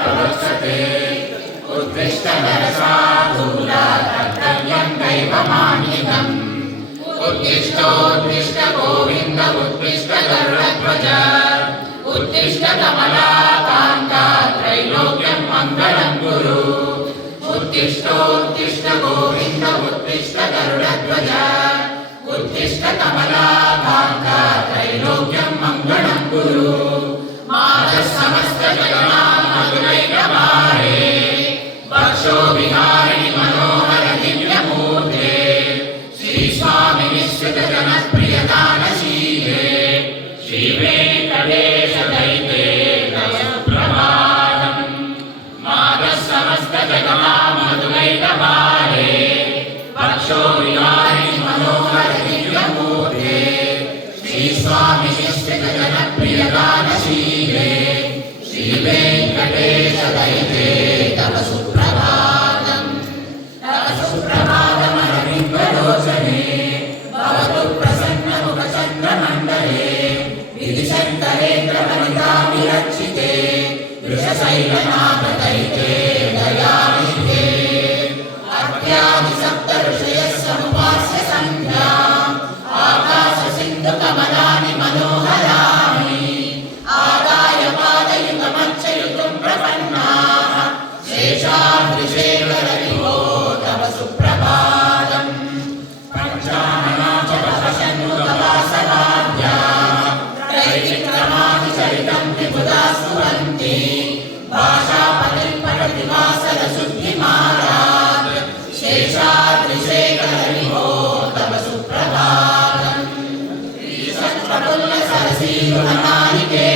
प्रवक्षते उत्तिष्ठ नरसाधूला कर्तव्यं दैवमान्यिकम् उत्तिष्ठ गोविन्द उत्तिष्ठ गरुडध्वज उत्तिष्ठ कमलाकान्ता त्रैलोक्यं मङ्गलं कुरु उत्तिष्ठ गोविन्द उत्तिष्ठ गरुडध्वज उत्तिष्ठ कमलाकान्ता त्रैलोक्यं मङ्गलं कुरु मातः समस्त जगन्नाथैकवारे वक्षो विहारिणि मनोहर दिव्यमूर्ते श्रीस्वामि निश्चित जनप्रियदानशीले श्रीवेङ्कटेश दैते तव सुप्रभातम् मातः समस्त जगन्नाथैकवारे वक्षो विहारिणि मनोहर दिव्यमूर्ते श्रीस्वामि निश्चित जनप्रियदानशीले श्रीवेङ्कटेश दैते तव सुप्रभातमरविन्दलोचने भवतु प्रसन्नमुखचन्द्रमण्डले विधिशङ्करेन्द्रवनिताभिरक्षिते वृषशैलनाथदैते दयानिधे अत्यादिसप्तऋषयः समुपास्य सन्ध्या आकाशसिन्धुकमलानि मनोहराणि आदाय पादयुगमर्चयितुं प्रपन्नाः शेषाद्रिशेखरविभो तव सुप्रभातम् पञ्चाननाचषण्मुखवासवाद्याः त्रैविक्रमादिचरितं विबुधा स्फुरन्ति भाषापतिं पठति वासरशुद्धिमारात् शेषाद्रिशेखरविभो तव सुप्रभातम्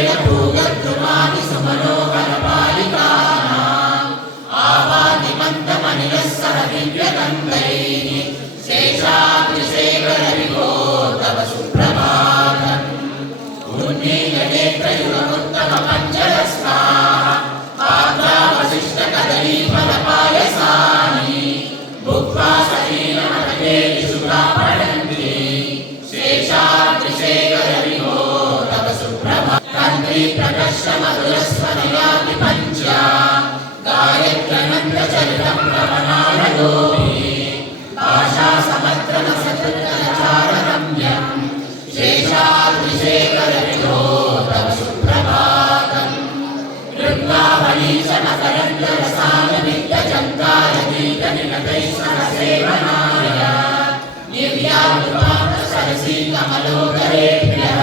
सरसीरुहनानिकेलभूगद्रुमानि सुमनोहरपालिकानाम् आवादिमन्तमनिलः सह दिव्यगन्धैः शेषाद्रिशेखरविभो तव सुप्रभातम् उन्मीलनेत्रयुगमुत्तमपञ्चरस्नाः आद्रावशिष्टकदलीफलपायसानि भुक्त्वा सहीनमतकेलिषुगा पठन्ति शेषाद्रिशेखरविभो तव सुप्रभातम् तन्त्रीप्रकर्षमधुरस्वरयापि पञ्चा गायत्र्यनन्दचरितं रमणारयोऽपि भाषासमत्रमसकृतचाररम्यं शेषाद्रिशेखरविभो तव सुप्रभातम् वृन्दावनीशमकरन्दरसालनित्यजङ्कारगीतनिनदैः सह सेवनाय निर्यातुपात्रसरसीकमलोदरेभ्यः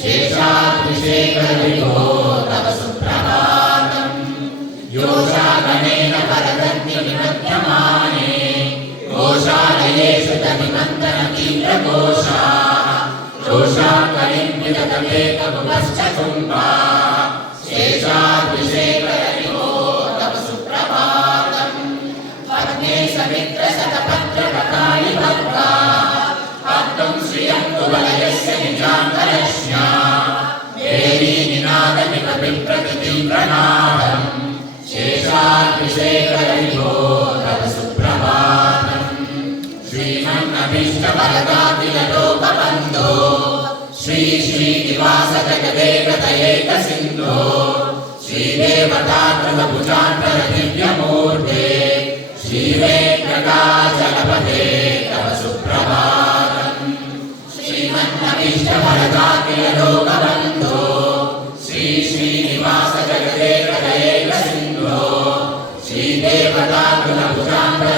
शेषाद्रिशेखरविभो तव सुप्रभातम् योषागणेन वरदन्त्यनिमध्यमाने घोषालयेषु तनिमन्तनतीव्रघोषाः घोषाकलिं विदधवेकमुपश्च तुम्बाः शेषाद्रिशेखरविभो तव सुप्रभातम् पद्मे समित्रशतपत्रपकानि भक्ताः भक्तुं श्रियं कुवलयस्य निजान्तरश्या देवी निनादमिव बिभ्रतितीव्रनादम् शेषाद्रिशेखरविभो तव सुप्रभातम् श्रीमन्नभीष्टवरदाखिललोकबन्धो श्रीनिवास जगदेकतयेकसिन्धो श्रीदेवताकृतभुजान्तर दिव्यमूर्ते श्रीवेङ्कटाचलपते तव सुप्रभातम् श्रीमन्नभीष्टवरदाखिललोकबन्धो श्रीनिवास जगदेकतयेकसिन्धो श्रीदेवताकृतभुजान्तर